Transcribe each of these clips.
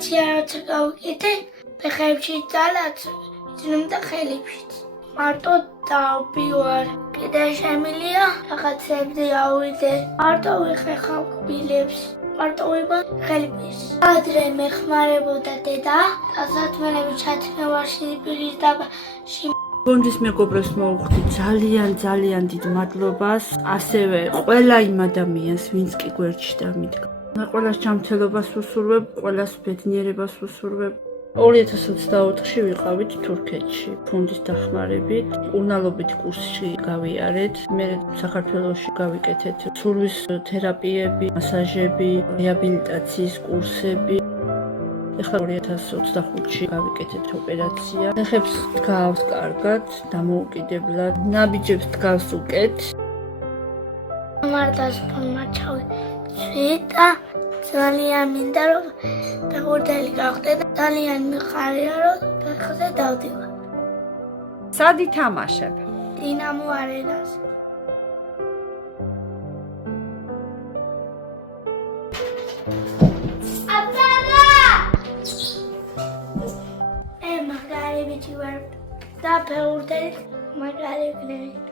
ოპერაცია როცა გავუკეთე, ფეხებში ძალაც იწნობდა ხელებშიც. მარტო დავბივარ. კიდე შემილია რაღაცებზე ავიდე. მარტო ვიხეხავ კბილებს. მარტო ვიბა ხელებს. ადრე მეხმარებოდა დედა, დასათმელები ჩათმევარში პირის დაბაში. ფონდის მეგობრებს მოვუხდი ძალიან დიდ მადლობას, ასევე ყველა იმ ადამიანს, ვინც კი გვერდში დამიდგა. მე ყველას ჯანმრთელობას ვუსურვებ, ყველას ბედნიერებას ვუსურვებ. 2024-ში ვიყავით თურქეთში, ფონდის დახმარებით, ყურნალობით კურსში გავიარეთ, მე საქართველოში გავიკეთეთ სურვის თერაპიები, მასაჟები, რეაბილიტაციის კურსები. ეხლა 2025-ში გავიკეთეთ ოპერაცია. ფეხებს დგავს კარგად, დამოუკიდებლად, ნაბიჯებს დგავს უკეთ. მარტოს ფონმა ჩავიცვიდა. ძალიან მინდა რომ ფეხბურთელი გავხდე და ძალიან მიხარია რომ ფეხზე დავდივარ. სად ითამაშებ? დინამო არენას. მაგარი ბიჭი ვარ და ფეხბურთელი მაგარი ვქნები.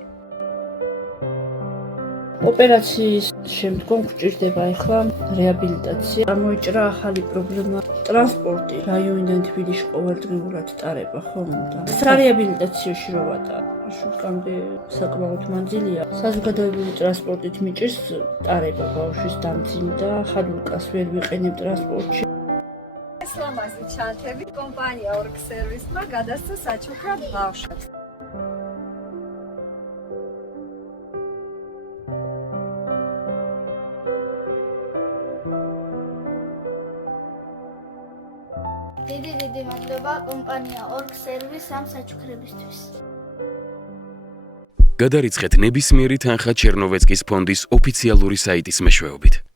ოპერაციის შემდგომ გვჭირდება ახლა რეაბილიტაცია. გამოიჭრა ახალი პრობლემა ტრანსპორტი. რაიონიდან თბილისში ყოველდღიურად ტარება ხომ და სარეაბილიტაციოში რო ვატარ. შუქამდე საკმაოდ მანძილია. საზოგადოებრივი ტრანსპორტით მიჭირს ტარება ბავშვის დამძიმ და ხადულკას ვერ ვიყენებ ტრანსპორტში. ლამაზი ჩანთები კომპანია ორგ სერვისმა გადასცა საჩუქრად ბავშვებს. დიდი მადლობა კომპანია ორგ სერვის ამ საჩუქრებისთვის. გადარიცხეთ ნებისმიერი თანხა ჩერნოვეცკის ფონდის ოფიციალური საიტის მეშვეობით.